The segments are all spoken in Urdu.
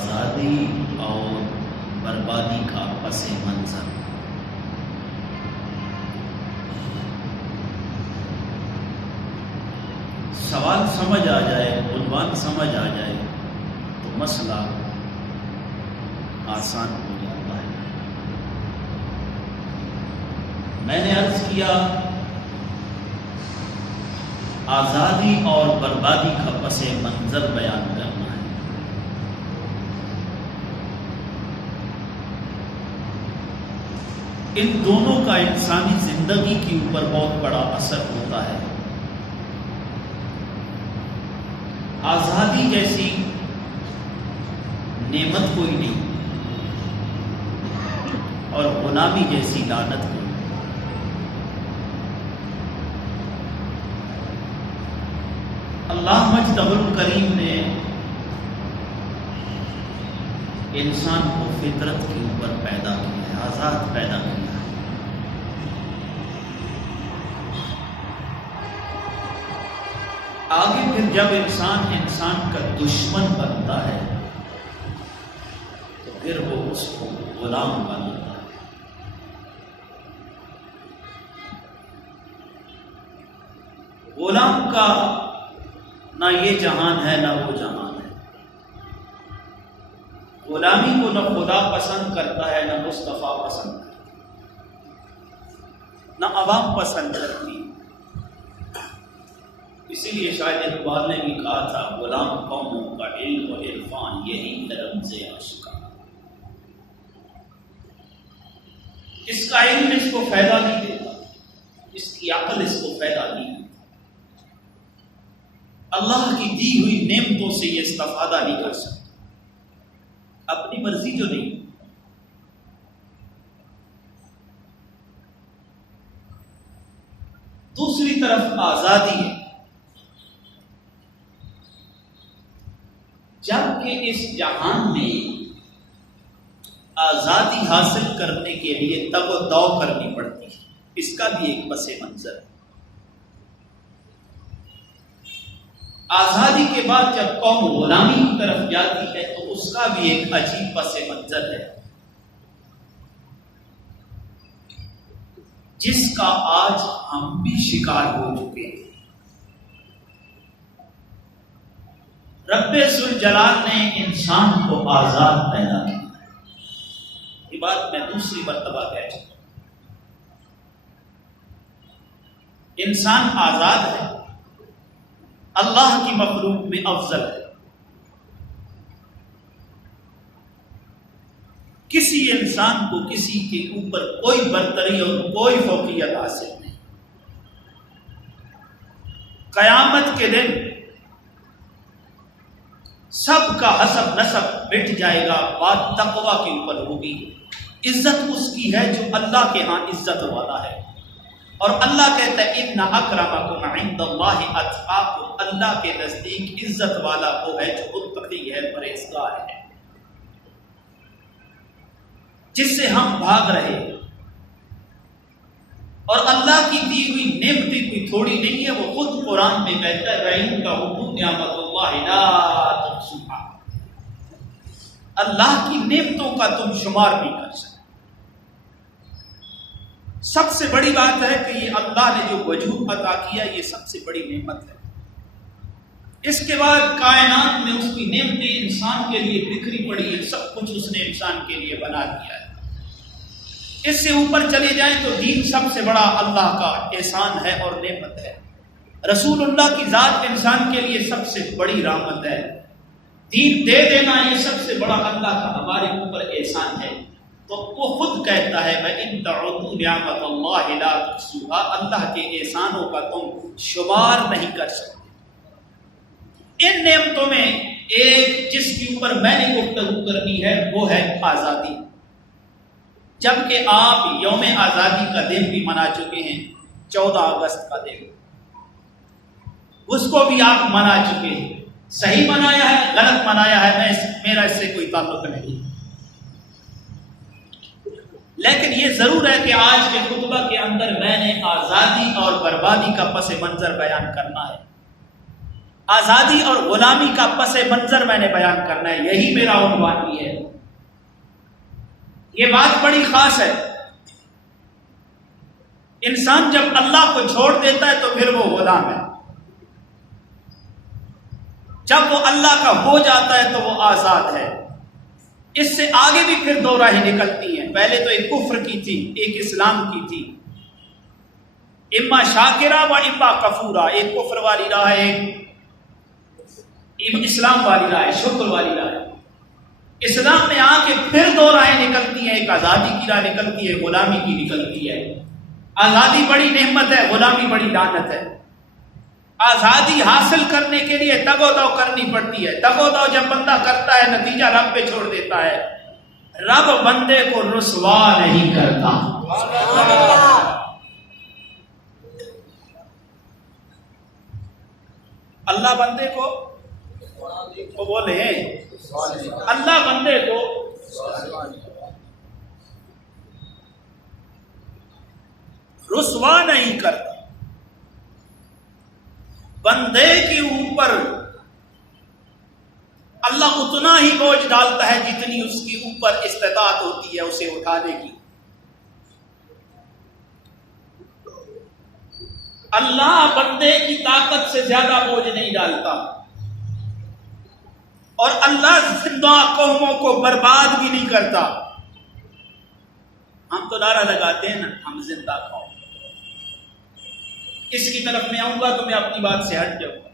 آزادی اور بربادی کا پس منظر۔ سوال سمجھ آ جائے، عنوان سمجھ آ جائے تو مسئلہ آسان ہو جاتا ہے۔ میں نے عرض کیا آزادی اور بربادی کا پس منظر بیان کرنا ہے۔ ان دونوں کا انسانی زندگی کے اوپر بہت بڑا اثر ہوتا ہے۔ آزادی جیسی نعمت کوئی نہیں اور غلامی جیسی لعنت کوئی۔ اللہ مجدہ الکریم نے انسان کو فطرت کے اوپر پیدا کیا ہے، آزاد پیدا کیا ہے۔ آگے پھر جب انسان کا دشمن بنتا ہے تو پھر وہ اس کو غلام بناتا ہے۔ غلام کا نہ یہ جہان ہے نہ وہ جہان ہے۔ غلامی کو نہ خدا پسند کرتا ہے نہ مصطفیٰ پسند کرتا ہے، نہ عوام پسند کرتی۔ اسی لیے شاید اقبال نے بھی کہا تھا غلام قوموں کا علم و عرفان یہی ہے رمز عاشقاں۔ اس کا علم اس کو فائدہ نہیں دیتا، اس کی عقل اس کو فائدہ نہیں دیتا، اللہ کی دی ہوئی نعمتوں سے یہ استفادہ نہیں کر سکتا، اپنی مرضی جو نہیں۔ دوسری طرف آزادی ہے، جبکہ اس جہان میں آزادی حاصل کرنے کے لیے تگ و دو کرنی پڑتی ہے، اس کا بھی ایک پس منظر ہے۔ آزادی کے بعد جب قوم غلامی کی طرف جاتی ہے تو اس کا بھی ایک عجیب پس منظر ہے، جس کا آج ہم بھی شکار ہو چکے ہیں۔ رب ذوالجلال نے انسان کو آزاد پیدا کیا ہے، یہ بات میں دوسری مرتبہ کہہ چکا ہوں۔ انسان آزاد ہے، اللہ کی مخلوق میں افضل ہے۔ کسی انسان کو کسی کے اوپر کوئی برتری اور کوئی فوقیت حاصل نہیں۔ قیامت کے دن سب کا حسب نسب مٹ جائے گا، بات تقوی کے اوپر ہوگی۔ عزت اس کی ہے جو اللہ کے ہاں عزت والا ہے، اور اللہ کہتا ہے ان اکرمکم عند اللہ اتقاکم، اللہ کے نزدیک عزت والا وہ ہے جو متقی ہے، پرہیزگار ہے۔ جس سے ہم بھاگ رہے ہیں، اور اللہ کی دی ہوئی نعمتیں کوئی تھوڑی نہیں ہے، وہ خود قرآن میں کہتا ہے وَإِنْ نعمت اللہ لا تحصوها، اللہ کی نعمتوں کا تم شمار نہیں کر سکتے۔ سب سے بڑی بات ہے کہ یہ اللہ نے جو وجود عطا کیا یہ سب سے بڑی نعمت ہے۔ اس کے بعد کائنات میں اس کی نعمتیں انسان کے لیے بکھری پڑی ہے، سب کچھ اس نے انسان کے لیے بنا دیا ہے۔ اس سے اوپر چلے جائیں تو دین سب سے بڑا اللہ کا احسان ہے اور نعمت ہے۔ رسول اللہ کی ذات انسان کے لیے سب سے بڑی رحمت ہے۔ دین دے دینا یہ سب سے بڑا اللہ کا ہمارے اوپر احسان ہے۔ تو وہ خود کہتا ہے وَإِن تَعُدُّوا نِعْمَتَ اللَّهِ لَا تُحْصُوهَا، اللہ کے احسانوں کا تم شمار نہیں کر سکتے۔ ان نعمتوں میں ایک جس کے اوپر میں نے گفتگو کرنی ہے وہ ہے آزادی۔ جبکہ آپ یوم آزادی کا دن بھی منا چکے ہیں، 14 اگست کا دن، اس کو بھی آپ منا چکے ہیں۔ صحیح منایا ہے غلط منایا ہے میرا اس سے کوئی تعلق نہیں، لیکن یہ ضرور ہے کہ آج کے خطبہ کے اندر میں نے آزادی اور بربادی کا پس منظر بیان کرنا ہے۔ آزادی اور غلامی کا پس منظر میں نے بیان کرنا ہے، یہی میرا عنوان بھی ہے۔ یہ بات بڑی خاص ہے، انسان جب اللہ کو چھوڑ دیتا ہے تو پھر وہ غلام ہے، جب وہ اللہ کا ہو جاتا ہے تو وہ آزاد ہے۔ اس سے آگے بھی پھر دو راہیں نکلتی ہیں، پہلے تو ایک کفر کی تھی، ایک اسلام کی تھی، اما شاکرہ و اما کفورا، ایک کفر والی راہ ہے، ایک اسلام والی راہ ہے، شکر والی راہ ہے۔ اسلام میں آ کے پھر دو راہیں نکلتی ہیں، ایک آزادی کی راہ نکلتی ہے، غلامی کی نکلتی ہے۔ آزادی بڑی نعمت ہے، غلامی بڑی لعنت ہے۔ آزادی حاصل کرنے کے لیے دگ و دو کرنی پڑتی ہے، دگ و دو جب بندہ کرتا ہے نتیجہ رب پہ چھوڑ دیتا ہے۔ رب بندے کو رسوا نہیں کرتا۔ اللہ بندے کو بولے، اللہ بندے کو رسوا نہیں کرتا۔ بندے کے اوپر اللہ اتنا ہی بوجھ ڈالتا ہے جتنی اس کے اوپر استطاعت ہوتی ہے اسے اٹھانے کی۔ اللہ بندے کی طاقت سے زیادہ بوجھ نہیں ڈالتا، اور اللہ زندہ قوموں کو برباد بھی نہیں کرتا۔ ہم تو نعرہ لگاتے ہیں نا، ہم زندہ قوم۔ اس کی طرف میں آؤں گا تو میں اپنی بات سے ہٹ جاؤں گا۔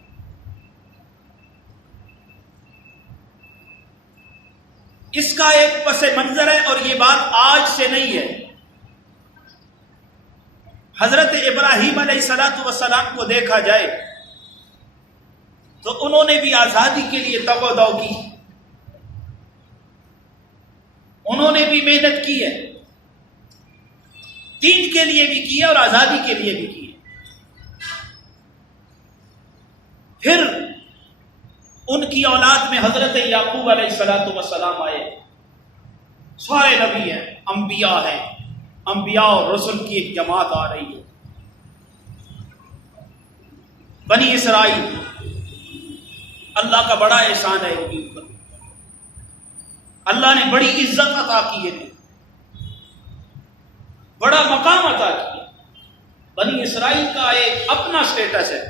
اس کا ایک پس منظر ہے، اور یہ بات آج سے نہیں ہے۔ حضرت ابراہیم علیہ السلام کو دیکھا جائے تو انہوں نے بھی آزادی کے لیے دگ و دو کی، انہوں نے بھی محنت کی ہے، دین کے لیے بھی کی ہے اور آزادی کے لیے بھی کی ہے۔ پھر ان کی اولاد میں حضرت یعقوب علیہ السلام آئے، سارے نبی ہیں، انبیاء ہیں، انبیاء اور رسل کی ایک جماعت آ رہی ہے۔ بنی اسرائیل، اللہ کا بڑا احسان ہے ان کے اوپر، اللہ نے بڑی عزت عطا کی ہے، بڑا مقام عطا کیا۔ بنی اسرائیل کا ایک اپنا سٹیٹس ہے،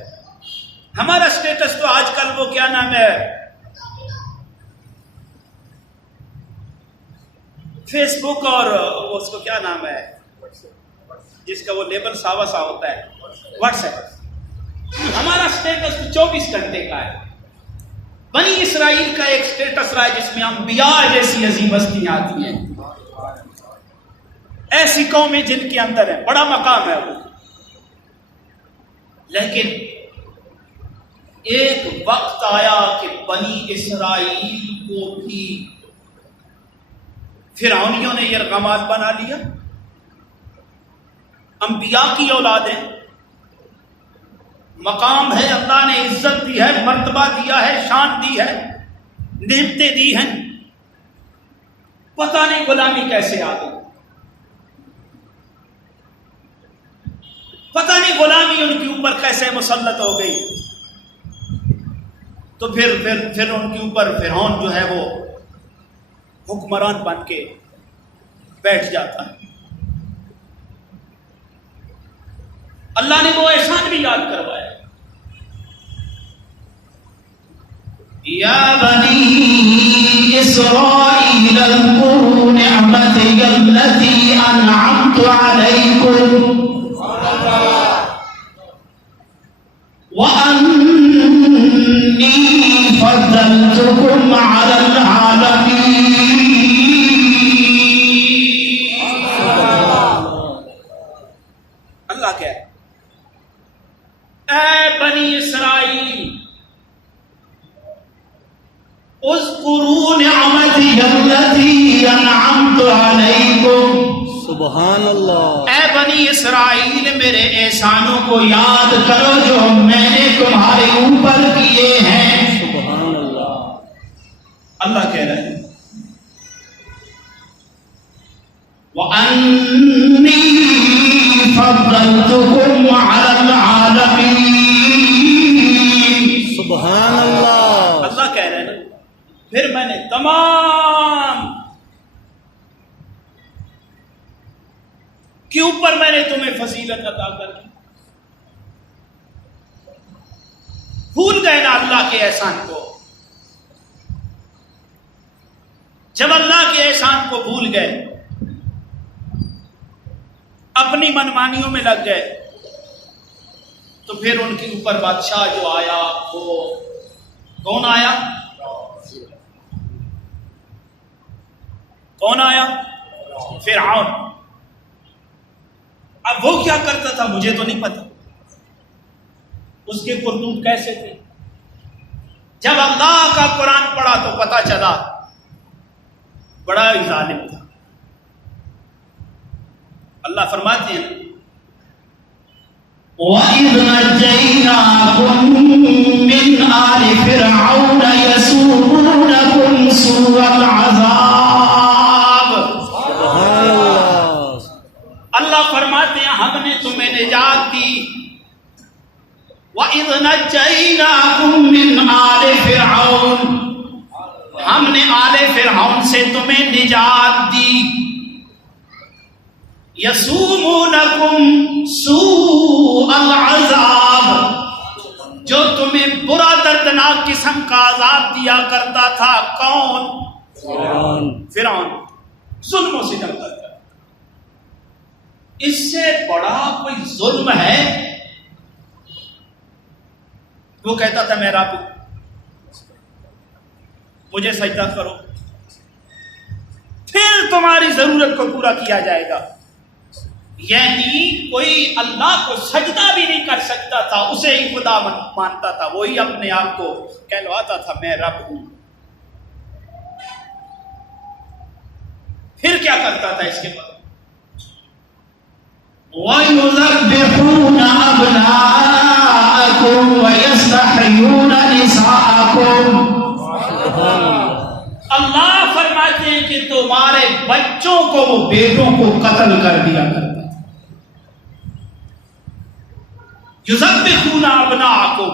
ہمارا سٹیٹس تو آج کل وہ کیا نام ہے، فیس بک اور اس کو کیا نام ہے جس کا وہ لیبل ساوا سا ہوتا ہے، واٹس ایپ۔ ہمارا سٹیٹس 24 گھنٹے کا ہے۔ بنی اسرائیل کا ایک سٹیٹس رہا ہے جس میں انبیاء جیسی عظیم ہستیاں آتی ہیں، ایسی قومیں جن کے اندر ہے، بڑا مقام ہے وہ۔ لیکن ایک وقت آیا کہ بنی اسرائیل کو بھی فرعونیوں نے یرغمال بنا لیا۔ انبیاء کی اولادیں، مقام ہے، اللہ نے عزت دی ہے، مرتبہ دیا ہے، شان دی ہے، نعمتیں دی ہیں، پتہ نہیں غلامی کیسے آ گئی، پتہ نہیں غلامی ان کے اوپر کیسے مسلط ہو گئی۔ تو پھر ان کے اوپر فرعون جو ہے وہ حکمران بن کے بیٹھ جاتا ہے۔ اللہ نے وہ احسان بھی یاد کروایا، یا بنی اسرائیل اذکروا نعمتی التی انعمت علیکم وانی فضلتکم علی العالمین۔ اللہ کہہ اے بنی اسرائیل اذکروا نعمتی التی انعمت علیکم، سبحان اللہ۔ اے بنی اسرائیل میرے احسانوں کو یاد کرو جو میں نے تمہارے اوپر کیے ہیں۔ سبحان اللہ۔ اللہ کہہ رہے ہیں وَأَنِّي فَضَّلْتُكُمْ عَلَى الْعَالَمِينَ۔ سبحان اللہ. اللہ کہہ رہے ہیں نا پھر میں نے تمام کے اوپر میں نے تمہیں فضیلت عطا کر دی. بھول گئے نا اللہ کے احسان کو. جب اللہ کے احسان کو بھول گئے اپنی منمانیوں میں لگ گئے تو پھر ان کے اوپر بادشاہ جو آیا وہ کون آیا؟ کون آیا؟ فرعون. اب وہ کیا کرتا تھا مجھے تو نہیں پتا، اس کے کرتوت کیسے تھے. جب اللہ کا قرآن پڑھا تو پتا چلا بڑا ہی ظالم تھا. اللہ فرماتے ہیں وَإِذْ نَجَّيْنَاكُمْ مِنْ آلِ فِرْعَوْنَ يَسُومُونَكُمْ سُوءَ الْعَذَابِ. اللہ فرماتے ہیں ہم نے تمہیں نجات دی. وَإِذْ نَجَّيْنَاكُمْ مِنْ آلِ فِرْعَوْنَ ہم نے آل فرعون سے تمہیں نجات دی. یسومونکم سوء العذاب جو تمہیں برا دردناک قسم کا عذاب دیا کرتا تھا. کون؟ فرعون. ظلموں سے ڈرتا تھا. اس سے بڑا کوئی ظلم ہے؟ وہ کہتا تھا میں رب ہوں مجھے سجدہ کرو پھر تمہاری ضرورت کو پورا کیا جائے گا. یعنی کوئی اللہ کو سجدہ بھی نہیں کر سکتا تھا، اسے ہی خدا مانتا تھا، وہی اپنے آپ کو کہلواتا تھا میں رب ہوں. پھر کیا کرتا تھا اس کے بعد؟ وَيُذَبِّحُونَ أَبْنَاءَكُمْ وَيَسْتَحْيُونَ نِسَاءَكُمْ. اللہ فرماتے ہیں کہ تمہارے بچوں کو وہ بیٹوں کو قتل کر دیا کرتا تھا. یذبحون ابناءکم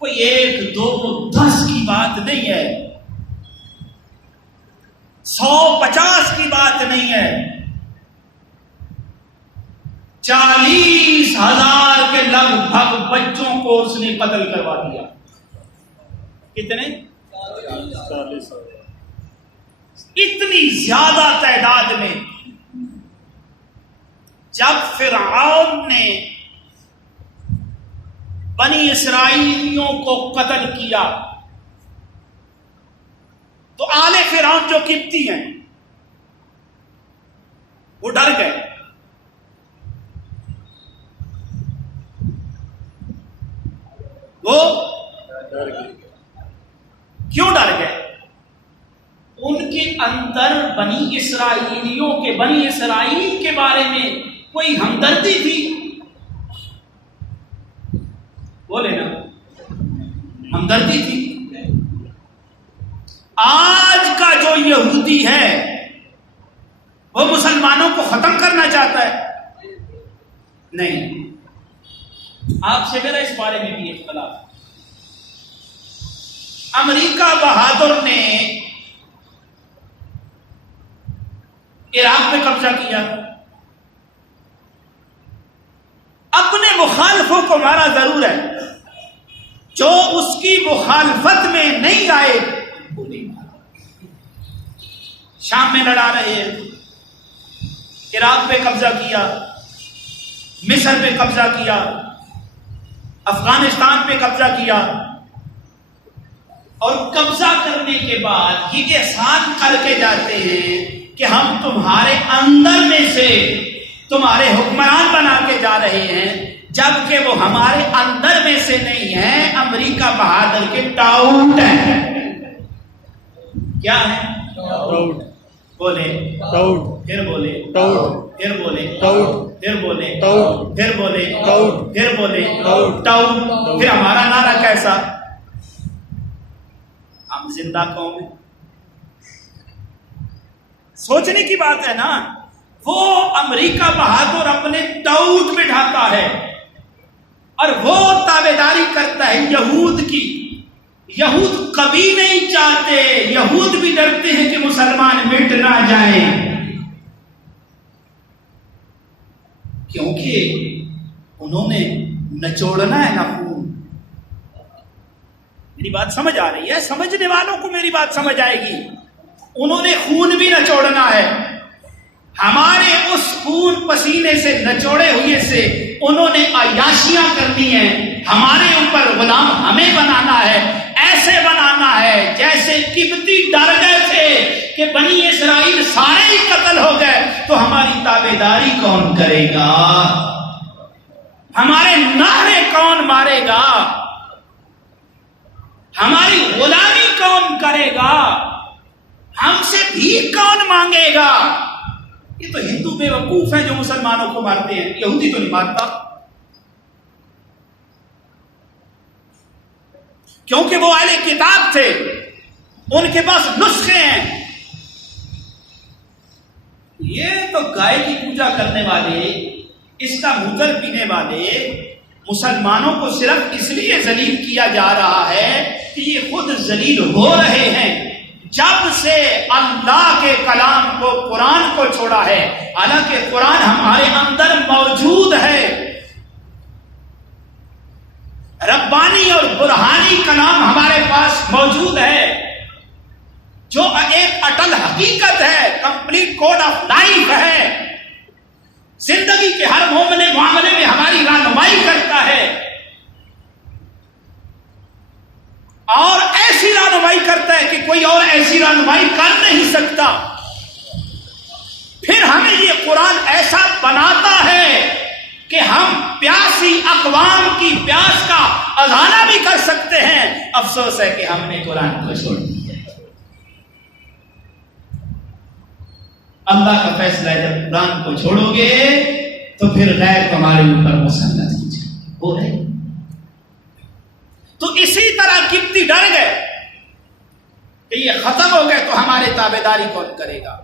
کوئی 1 2 10 کی بات نہیں ہے، 100 50 کی بات نہیں ہے، 40,000 کے لگ بھگ بچوں کو اس نے قتل کروا دیا. کتنے؟ 40. اتنی زیادہ تعداد میں. جب فرعون نے بنی اسرائیلیوں کو قتل کیا تو آل فرعون جو قبطی ہیں وہ ڈر گئے. وہ کیوں ڈر گئے؟ ان کے اندر بنی اسرائیل کے بارے میں کوئی ہمدردی تھی؟ بولے نا، ہمدردی تھی. آج کا جو یہودی ہے وہ مسلمانوں کو ختم کرنا چاہتا ہے؟ نہیں. آپ سے میرا اس بارے میں بھی اختلاف. امریکہ بہادر نے عراق پہ قبضہ کیا، اپنے مخالفوں کو مارا ضرور ہے، جو اس کی مخالفت میں نہیں آئے وہ نہیں مارا. شام میں لڑا رہے ہیں، عراق پہ قبضہ کیا، مصر پہ قبضہ کیا، افغانستان پہ قبضہ کیا، اور قبضہ کرنے کے بعد یہ احسان کر کے جاتے ہیں کہ ہم تمہارے اندر میں سے تمہارے حکمران بنا کے جا رہے ہیں، جبکہ وہ ہمارے اندر میں سے نہیں ہیں، امریکہ بہادر کے ٹاؤٹ ہیں. کیا ہے؟ ٹاؤٹ. بولے ٹاؤٹ. پھر بولے ٹاؤٹ. پھر بولے ٹاؤٹ. پھر بولے ٹاؤٹ. پھر بولے ٹاؤٹ. پھر بولے ٹاؤٹ. ٹاؤٹ. پھر ہمارا نعرہ کیسا؟ ہم زندہ قوم ہیں. سوچنے کی بات ہے نا. وہ امریکہ بہادر اپنے ٹاؤٹ بٹھاتا ہے اور وہ تابعداری کرتا ہے یہود کی. یہود کبھی نہیں چاہتے، یہود بھی ڈرتے ہیں کہ مسلمان مٹ نہ جائیں، کیونکہ انہوں نے نچوڑنا ہے نا خون. میری بات سمجھ آ رہی ہے؟ سمجھنے والوں کو میری بات سمجھ آئے گی. انہوں نے خون بھی نچوڑنا ہے. ہمارے اس خون پسینے سے نچوڑے ہوئے سے انہوں نے عیاشیاں کرنی ہیں. ہمارے اوپر غلام ہمیں بنانا ہے، ایسے بنانا ہے جیسے قبطی ڈر گئے تھے کہ بنی اسرائیل سارے ہی قتل ہو گئے تو ہماری تابعداری کون کرے گا، ہمارے نعرے کون مارے گا، ہماری غلامی کون کرے گا، ہم سے بھیک کون مانگے گا. یہ تو ہندو بے وقوف ہیں جو مسلمانوں کو مارتے ہیں، یہودی تو نہیں مارتا، کیونکہ وہ اہل کتاب تھے، ان کے پاس نسخے ہیں. یہ تو گائے کی پوجا کرنے والے، اس کا موتر پینے والے مسلمانوں کو صرف اس لیے ذلیل کیا جا رہا ہے کہ یہ خود ذلیل ہو رہے ہیں. جب سے اللہ کے کلام کو، قرآن کو چھوڑا ہے، حالانکہ قرآن ہمارے اندر موجود ہے، ربانی اور برہانی کلام ہمارے پاس موجود ہے، جو ایک اٹل حقیقت ہے، کمپلیٹ کوڈ آف لائف ہے، زندگی کے ہر معاملے میں ہماری رہنمائی کرتا ہے، اور ایسی رہنمائی کرتا ہے کہ کوئی اور ایسی رہنمائی کر نہیں سکتا. پھر ہمیں یہ قرآن ایسا بناتا ہے کہ ہم پیاسی اقوام کی پیاس کا اذانہ بھی کر سکتے ہیں. افسوس ہے کہ ہم نے قرآن کو چھوڑ دیا. اللہ کا فیصلہ ہے، جب قرآن کو چھوڑو گے تو پھر غیر تمہارے اوپر مسلط ہو جائے. وہ ہے تو اسی طرح قبطی ڈر گئے کہ یہ ختم ہو گئے تو ہمارے تابعداری کون کرے گا.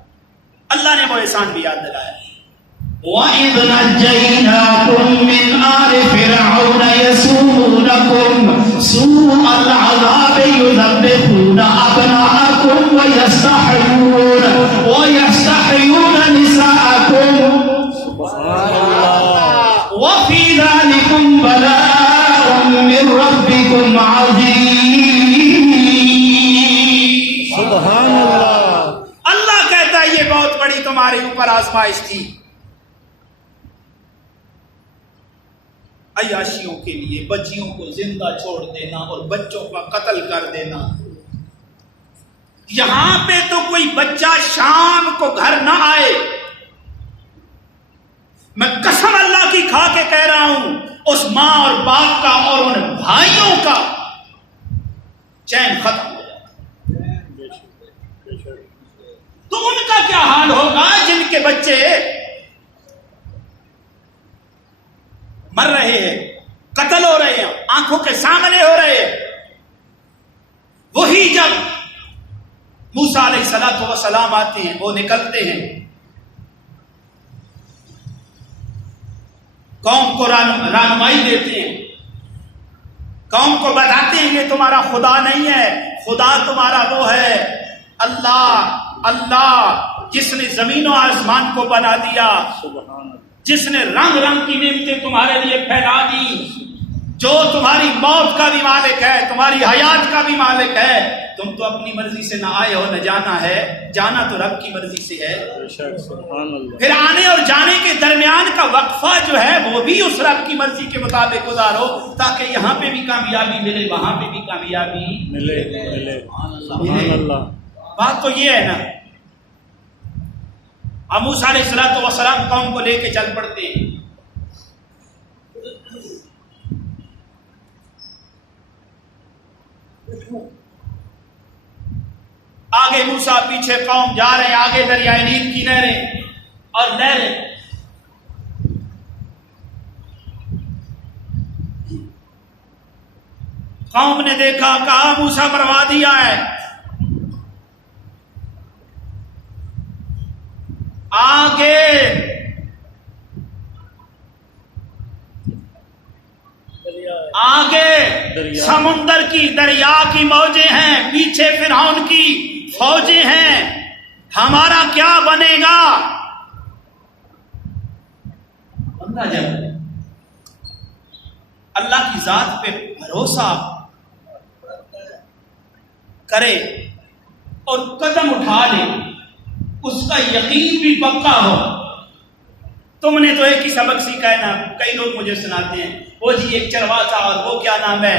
اللہ نے وہ احسان بھی یاد دلایا. وَإِذْ نَجَّيْنَاكُمْ مِنْ آلِ فِرْعَوْنَ يَسُومُونَكُمْ سُوءَ الْعَذَابِ يُذَبِّحُونَ أَبْنَاءَكُمْ وَيَسْتَحْيُونَ نِسَاءَكُمْ وَفِي ذَلِكُمْ بَلَاءٌ مِّن رَّبِّكُمْ عَظِيمٌ. سبحان اللہ. اللہ کہتا ہے یہ بہت بڑی تمہارے اوپر آزمائش تھی. عیاشیوں کے لیے بچیوں کو زندہ چھوڑ دینا اور بچوں کا قتل کر دینا. یہاں پہ تو کوئی بچہ شام کو گھر نہ آئے، میں قسم اللہ کی کھا کے کہہ رہا ہوں، اس ماں اور باپ کا اور ان بھائیوں کا چین ختم ہو جاتا. تو ان کا کیا حال ہوگا جن کے بچے مر رہے ہیں، قتل ہو رہے ہیں، آنکھوں کے سامنے ہو رہے ہیں. وہی جب موسیٰ علیہ الصلوۃ والسلام آتے ہیں، وہ نکلتے ہیں، قوم کو رہنمائی دیتے ہیں، قوم کو بتاتے ہیں یہ تمہارا خدا نہیں ہے، خدا تمہارا وہ ہے اللہ، اللہ جس نے زمین و آسمان کو بنا دیا، جس نے رنگ رنگ کی نعمتیں تمہارے لیے پھیلا دی، جو تمہاری موت کا بھی مالک ہے، تمہاری حیات کا بھی مالک ہے. تم تو اپنی مرضی سے نہ آئے ہو نہ جانا ہے، جانا تو رب کی مرضی سے ہے. پھر آنے اور جانے کے درمیان کا وقفہ جو ہے وہ بھی اس رب کی مرضی کے مطابق گزارو، تاکہ یہاں پہ بھی کامیابی ملے، وہاں پہ بھی کامیابی ملے. بات تو یہ ہے نا. موسیٰ علیہ الصلوۃ والسلام قوم کو لے کے چل پڑتے ہیں. آگے موسیٰ، پیچھے قوم، جا رہے ہیں آگے دریائے نیل کی نہریں اور نہریں. قوم نے دیکھا، کہا موسیٰ مروا دیا ہے. آگے آگے سمندر کی دریا کی موجیں ہیں، پیچھے فرعون کی فوجیں ہیں، ہمارا کیا بنے گا؟ بندہ جب اللہ کی ذات پہ بھروسہ کرے اور قدم اٹھا لے، اس کا یقین بھی پکا ہو. تم نے تو ایک ہی سبق سیکھا ہے نا. کئی لوگ مجھے سناتے ہیں وہ جی ایک چروا تھا اور وہ کیا نام ہے،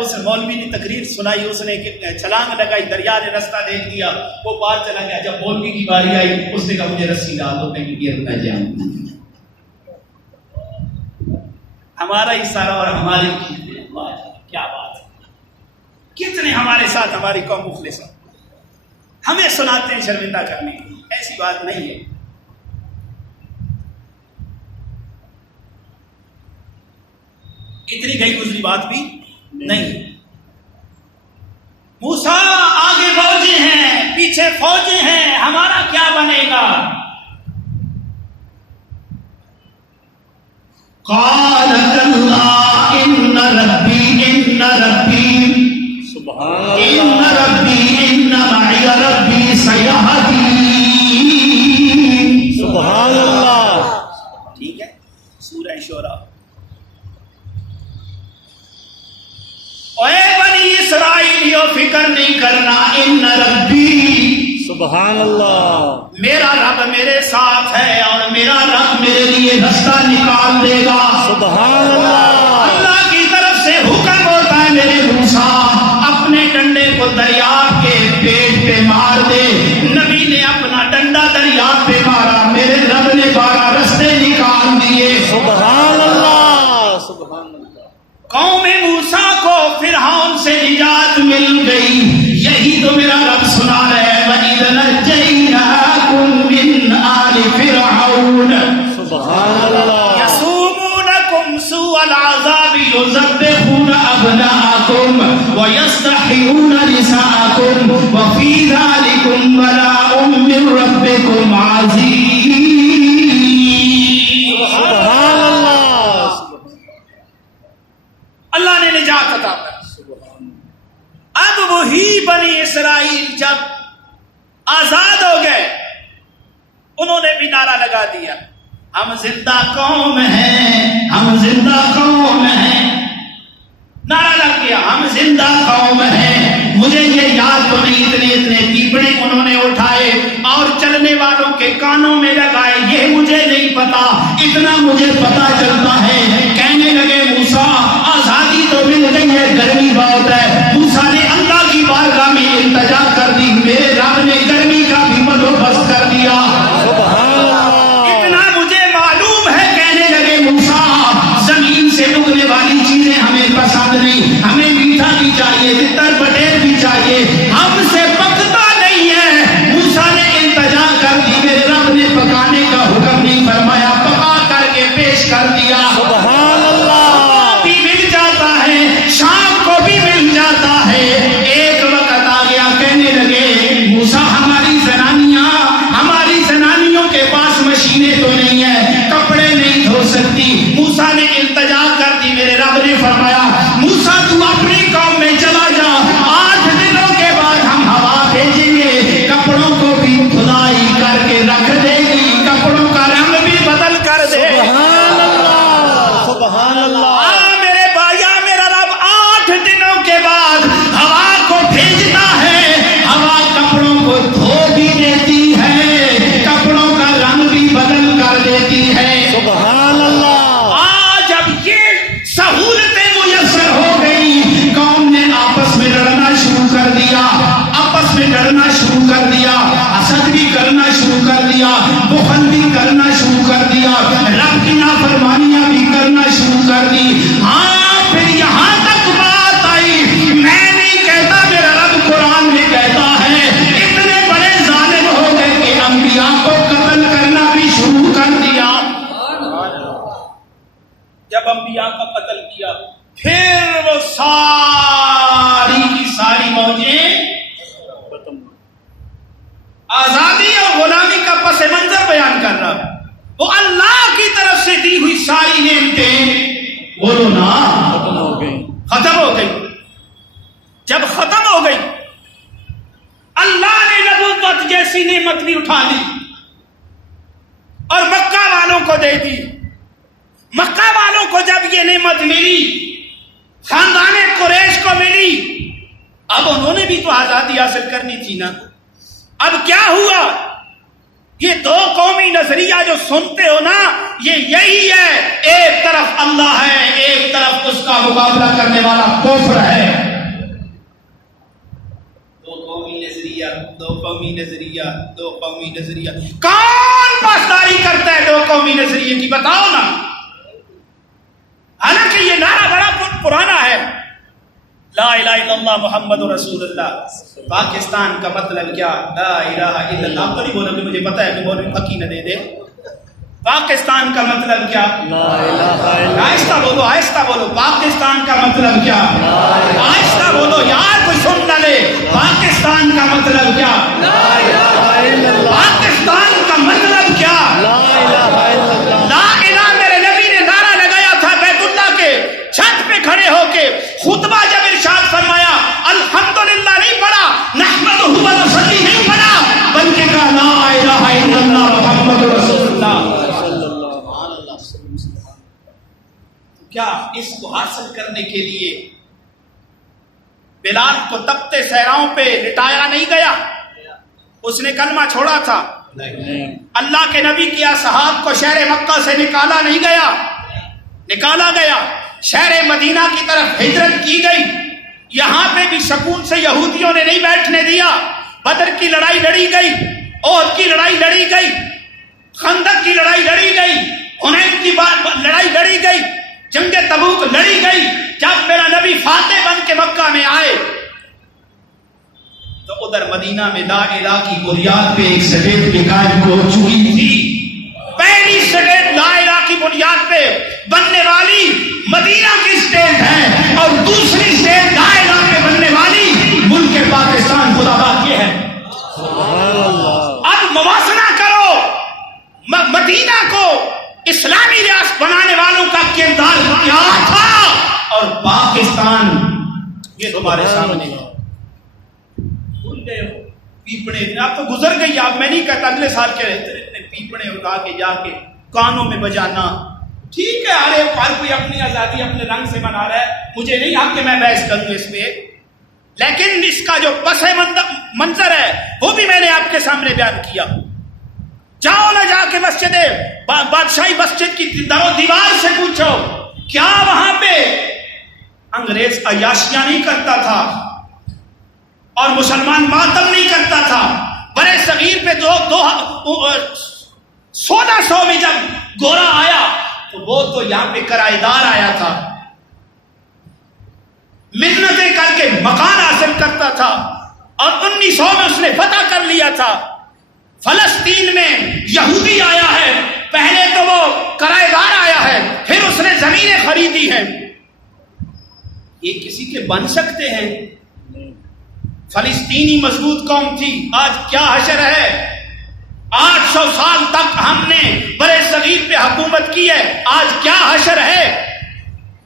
اس مولوی نے تقریر سنائی، اس نے چھلانگ لگائی، دریا نے رستہ دیکھ دیا، وہ پار چلا گیا. جب مولوی کی باری آئی اس نے کہا مجھے رسی ڈال دو کہیں گر نہ جاؤں. ہمارا ہی سارا اور ہماری کیا بات ہے. کتنے ہمارے ساتھ ہماری قوم مخلص ہے، ہمیں سناتے ہیں شرمندہ کرنے کی. ایسی بات نہیں ہے. اتنی گئی گزری بات بھی نہیں. موسیٰ آگے فوجیں ہیں، پیچھے فوجیں ہیں، ہمارا کیا بنے گا؟ قال كلا ان ربي سبحان ان معي ربي سيهدين. سبحان اللہ. ٹھیک ہے. سورہ شورا. اے بنی اسرائیلیو فکر نہیں کرنا، ان ربی، سبحان اللہ. میرا رب میرے ساتھ ہے اور میرا رب میرے لیے رستہ نکال دے گا. سبحان اللہ. اللہ کی طرف سے حکم ہوتا ہے میرے موسیٰ اپنے ڈنڈے کو دریا کے پیٹ پہ مار دے. نبی نے اپنا ڈنڈا دریا پہ مارا، میرے رب نے 12 رستے نکال دیے. سبحان اللہ. سبحان اللہ. قوم موسیٰ کو فرعون سے نجات مل گئی. یہی تو میرا رب سنا رہے ہیں، وَإِذْ نَجَّيْنَاكُمْ مِنْ آلِ فِرْعَوْنَ سبحان اللہ. يَسُومُونَكُمْ سُوءَ الْعَذَابِ يُذَبِّحُونَ أَبْنَاءَكُمْ وَيَسْتَحْيُونَ نِسَاءَكُمْ وَفِي ذَلِكُمْ بَلَاءٌ مِّن رَّبِّكُمْ عَظِيمٌ. سبحان اللہ. اللہ نے نجات عطا کر. اب وہی بنی اسرائیل جب آزاد ہو گئے، انہوں نے بھی نعرہ لگا دیا، ہم زندہ قوم ہیں، ہم زندہ قوم ہیں. نعرہ لگ گیا، ہم زندہ قوم ہیں. مجھے یہ یاد تو نہیں، اتنے پیپڑے انہوں نے اٹھائے اور چلنے والوں کے کانوں میں لگائے، یہ مجھے نہیں پتا. اتنا مجھے پتا چلتا ہے، کہنے لگے موسیٰ آزادی تو مل گئی ہے، گرمی بہت ہے. موسیٰ نے اللہ کی بارگاہ میں التجا کر دی، میرے رب نے گرمی کا بھی بندوبست کر دیا. اتنا مجھے معلوم ہے. کہنے لگے موسیٰ زمین سے اگنے والی چیزیں ہمیں پسند نہیں، ہمیں میٹھا بھی چاہیے، تتر بٹیر بھی چاہیے، ہم سے پکتا نہیں ہے. موسیٰ نے التجا کر دی، میرے رب نے پکانے کا حکم نہیں فرمایا، پکا کر کے پیش کر دیا. سبحان اللہ. بھی مل جاتا ہے، شام کو بھی مل جاتا ہے. ایک وقت آ گیا، کہنے لگے موسیٰ ہماری زنانیوں کے پاس مشینیں تو نہیں ہیں، کپڑے نہیں دھو سکتی. موسیٰ نے التجا کر دی، میرے رب نے فرمایا موسیٰ تو اپنی قوم میں چلا جا، 8 دنوں کے بعد ہم ہوا بھیجیں گے، کپڑوں کو بھی دھلائی کر کے رکھ دے گی، کپڑوں کا رنگ بھی بدل کر دے. سبحان اللہ. سبحان اللہ. میرے بھائیا، میرا رب 8 دنوں کے بعد ہوا کو بھیجتا ہے، ہوا کپڑوں کو دھو بھی دیتی ہے، کپڑوں کا رنگ بھی بدل کر دیتی ہے. سبحان اللہ. آج اب یہ سہولتیں میسر ہو گئی، قوم نے آپس میں لڑنا شروع کر دیا، آپس میں لڑنا شروع کر دیا، حسد بھی کرنا شروع کر دیا، بخل بھی کرنا شروع کر دیا، رب کی نافرمانیاں بھی کرنا شروع کر دی. ہاں پھر یہاں تک بات آئی، میں نہیں کہتا، میرا رب قرآن میں کہتا ہے، اتنے بڑے ظالم ہو گئے کہ انبیاء کو قتل کرنا بھی شروع کر دیا. جب انبیاء کا قتل کیا، پھر وہ ساری کی ساری موجیں آزادی اور غلامی کا پس منظر بیان کر رہا ہے. وہ اللہ کی طرف سے دی ہوئی ساری نعمتیں، بولو نا، ختم ہو گئی. ختم ہو گئی. جب ختم ہو گئی اللہ نے نبوت جیسی نعمت بھی اٹھا لی اور مکہ والوں کو دے دی. مکہ والوں کو جب یہ نعمت ملی، خاندان قریش کو ملی، اب انہوں نے بھی تو آزادی حاصل کرنی تھی نا. اب کیا ہوا؟ یہ دو قومی نظریہ جو سنتے ہو نا، یہ یہی ہے. ایک طرف اللہ ہے، ایک طرف اس کا مقابلہ کرنے والا کفر ہے. دو قومی نظریہ. کون پاسداری کرتا ہے دو قومی نظریے کی؟ بتاؤ نا. حالانکہ یہ نعرہ بڑا پرانا ہے، لا الہ الا اللہ محمد رسول اللہ. پاکستان کا مطلب کیا؟ لا الہ الا اللہ. تو نہیں بولا کہ مجھے پتا ہے کہ مولوی پکی نہ دے دے. پاکستان کا مطلب کیا؟ لا الہ الا آہستہ بولو. پاکستان کا مطلب کیا؟ آہستہ بولو یار، کوئی سن نہ لے. پاکستان کا مطلب کیا؟ لا الہ الا اللہ. پاکستان کا مطلب کیا؟ لا الہ الا اللہ. لا الہ. میرے نبی نے نعرہ لگایا تھا بیت اللہ کے چھت پہ کھڑے ہو کے. خطبہ جب ارشاد فرمایا الحمدللہ نہیں پڑھا، نحمدہ و نصلی نہیں پڑھا، بلکہ کہا لا الہ الا اللہ محمد رسول اللہ. کیا اس کو حاصل کرنے کے لیے بلال کو تپتے صحراؤں پہ لٹایا نہیں گیا؟ اس نے کلمہ چھوڑا تھا. اللہ کے نبی کی اصحاب کو شہر مکہ سے نکالا نہیں گیا، نکالا گیا. شہر مدینہ کی طرف ہجرت کی گئی. یہاں پہ بھی سکون سے یہودیوں نے نہیں بیٹھنے دیا. بدر کی لڑائی لڑی گئی، احد کی لڑائی لڑی گئی، خندق کی لڑائی لڑی گئی، حنین کی لڑائی لڑی گئی، جنگ تبوک لڑی گئی. جب میرا نبی فاتح بن کے مکہ میں آئے تو ادھر مدینہ میں لا الہ کی بنیاد پہ ایک سٹیٹ بھی قائم ہو چکی تھی. پہلی سٹیٹ لا الہ کی بنیاد پہ بننے والی مدینہ کی سٹیٹ ہے، اور دوسری سٹیٹ لا الہ پہ بننے والی ملک پاکستان خدا باد یہ ہے. اب موازنہ کرو مدینہ کو اسلامی ریاست بنانے والوں کا کردار کیا تھا اور پاکستان یہ تمہارے سامنے ہے. بھول گئے ہو پیپڑے. آپ تو گزر گئی. آپ میں نہیں کہتا اگلے سال کے رہتے پیپڑے اٹھا کے جا کے کانوں میں بجانا. ٹھیک ہے، ہر کوئی اپنی آزادی اپنے رنگ سے منا رہا ہے، مجھے نہیں حق کہ میں بحث کروں اس پہ. لیکن اس کا جو پس منظر ہے وہ بھی میں نے آپ کے سامنے بیان کیا. جاؤ نہ جا کے مسجد بادشاہی مسجد کی در و دیوار سے پوچھو، کیا وہاں پہ انگریز عیاشیاں نہیں کرتا تھا اور مسلمان ماتم نہیں کرتا تھا؟ برے صغیر پہ 1600 میں جب گورا آیا تو وہ تو یہاں پہ کرایہ دار آیا تھا، منتیں کر کے مکان حاصل کرتا تھا، اور 1900 میں اس نے فتح کر لیا تھا. فلسطین میں یہودی آیا ہے، پہلے تو وہ کرایہ دار آیا ہے، پھر اس نے زمینیں خریدی ہیں. یہ کسی کے بن سکتے ہیں؟ فلسطینی مضبوط قوم تھی، آج کیا حشر ہے. 800 سال تک ہم نے برے صغیر پہ حکومت کی ہے، آج کیا حشر ہے.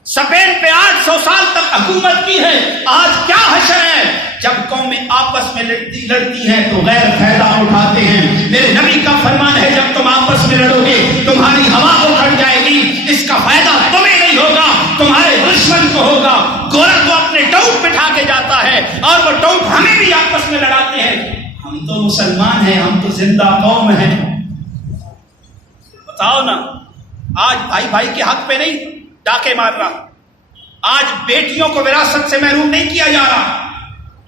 اسپین پہ 800 سال تک حکومت کی ہے، آج کیا حشر ہے. جب قومیں آپس میں لڑتی ہیں تو غیر فائدہ اٹھاتے ہیں. میرے نبی کا فرمان ہے جب تم آپس میں لڑو گے تمہاری ہوا اکھڑ جائے گی، اس کا فائدہ تمہیں نہیں ہوگا، تمہارے دشمن کو ہوگا. گورا کو اپنے ٹوٹ بٹھا کے جاتا ہے اور وہ ٹوٹ ہمیں بھی آپس میں لڑاتے ہیں. ہم تو مسلمان ہیں، ہم تو زندہ قوم ہیں. بتاؤ نا، آج بھائی بھائی کے حق پہ نہیں ڈاکے مار رہا، آج بیٹیوں کو وراثت سے محروم نہیں کیا جا رہا،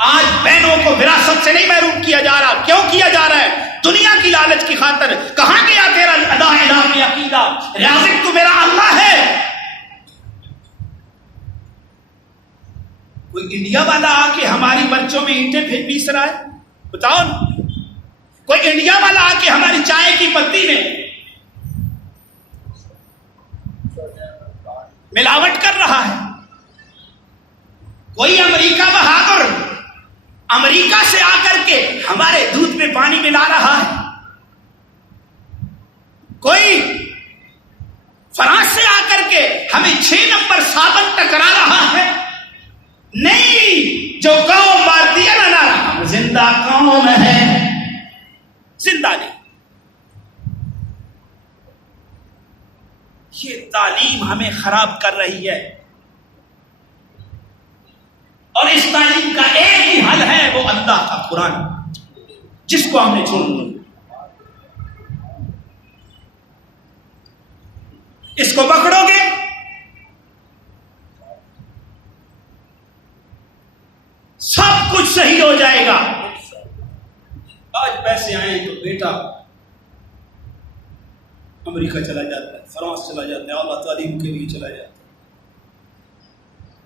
آج بہنوں کو وراثت سے نہیں محروم کیا جا رہا. کیوں کیا جا رہا ہے؟ دنیا کی لالچ کی خاطر. کہاں گیا تیرا لا الہ میں عقیدہ؟ رازق تو میرا اللہ ہے. کوئی انڈیا والا آ کے ہماری مرچوں میں اینٹیں پیس رہا ہے؟ بتاؤ نا. کوئی انڈیا والا آ کے ہماری چائے کی پتی میں ملاوٹ کر رہا ہے. کوئی امریکہ بہادر امریکہ سے آ کر کے ہمارے دودھ میں پانی ملا رہا ہے. کوئی فرانس سے آ کر کے ہمیں 6 نمبر صابن ٹکرا رہا ہے. جو قوم مارتی ہے نا، ہم زندہ قوم ہے، زندہ نہیں. یہ تعلیم ہمیں خراب کر رہی ہے، اور اس تعلیم کا ایک ہی حل ہے، وہ اللہ کا قرآن، جس کو ہم نے چھوڑ دیا. اس کو پکڑو گے سب کچھ صحیح ہو جائے گا. آج پیسے آئے تو بیٹا امریکہ چلا جاتا ہے، فرانس چلا جاتا ہے، اعلیٰ تعلیم کے لیے چلا جاتا ہے.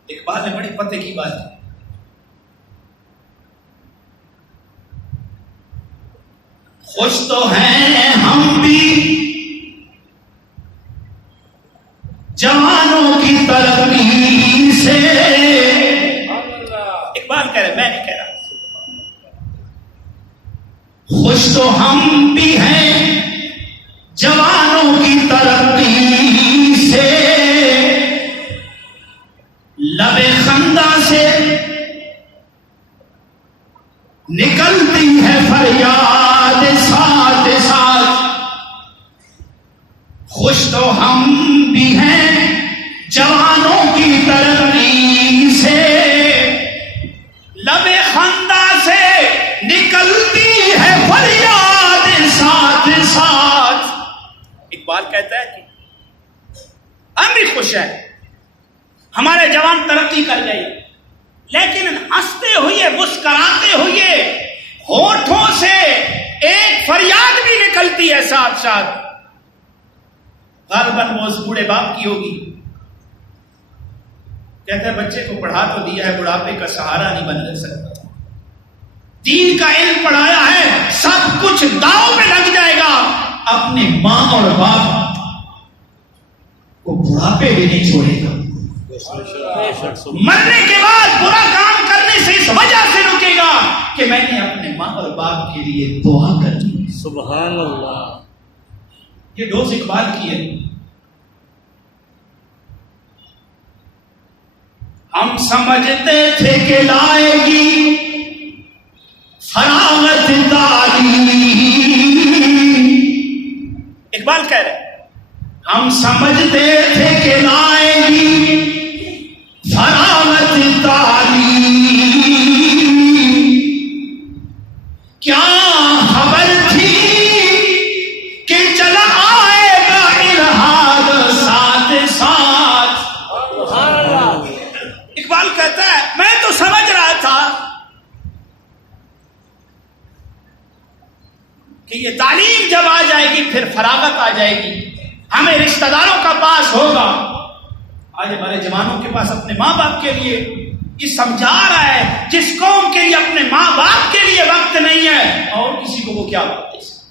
ایک بات ہے، بڑی پتے کی بات ہے، خوش تو ہیں ہم بھی جوانوں کی ترقی سے. اقبال کہہ رہے، میں نہیں کہہ رہا. خوش تو ہم بھی ہیں جوانوں کی ترقی سے، لب خندہ سے نکلتی ہے فریاد ساتھ ساتھ. خوش تو ہم بھی ہیں جوانوں کی ترقی سے، لب خندہ سے نکلتی ہے فریاد ساتھ ساتھ. اقبال کہتا ہے کہ ہم بھی خوش ہیں، ہمارے جوان ترقی کر گئے، لیکن ہنستے ہوئے مسکراتے ہوئے ہونٹوں سے ایک فریاد بھی نکلتی ہے ساتھ ساتھ. غالباً وہ اس بوڑھے باپ کی ہوگی، کہتے ہیں بچے کو پڑھا تو دیا ہے، بڑھاپے کا سہارا نہیں بن سکتا. دین کا علم پڑھایا ہے، سب کچھ داؤ پہ لگ جائے گا. اپنے ماں اور باپ کو بڑھاپے بھی نہیں چھوڑے گا. مرنے کے بعد برا کام کرنے سے اس وجہ سے رکے گا کہ میں نے اپنے ماں اور باپ کے لیے دعا کرنی ہے. سبحان اللہ. یہ ڈوز اقبال کی ہے. ہم سمجھتے تھے کہ لائے گی فراغت تعلیم. اقبال کہہ رہے ہم سمجھتے تھے کہ لائے گی فراغت تعلیم. کیا خبر تھی کہ چلا آئے گا الہاد ساتھ ساتھ. اقبال کہتا ہے میں تو سمجھ رہا تھا کہ یہ تعلیم جب آ جائے گی پھر فراغت آ جائے گی، ہمیں رشتہ داروں کا پاس ہوگا. آج ہمارے جوانوں کے پاس اپنے ماں باپ کے لیے یہ سمجھا رہا ہے، جس قوم کے لیے اپنے ماں باپ کے لیے وقت نہیں ہے اور کسی کو وہ کیا وقت دے سکتا.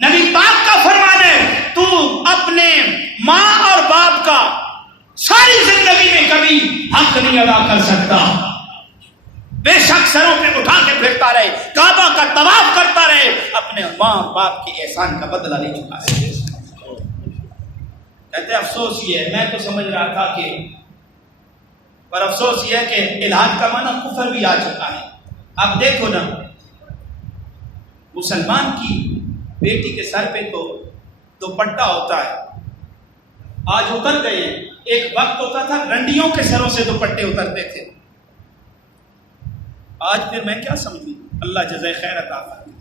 نبی پاک کا فرمان ہے تو اپنے ماں اور باپ کا ساری زندگی میں کبھی حق نہیں ادا کر سکتا. بے شک سروں پہ اٹھا کے پھرتا رہے، کعبہ کا طواف کرتا رہے، اپنے ماں اور باپ کے احسان کا بدلہ نہیں چکا ہے. کہتے افسوس یہ ہے، میں تو سمجھ رہا تھا کہ، پر افسوس یہ ہے کہ الحاد کا معنی کفر بھی آ چکا ہے. اب دیکھو نا، مسلمان کی بیٹی کے سر پہ تو دوپٹہ ہوتا ہے، آج اتر گئے ہیں. ایک وقت ہوتا تھا رنڈیوں کے سروں سے دوپٹے اترتے تھے. آج پھر میں کیا سمجھوں، اللہ جزائے خیر عطا فرمائے.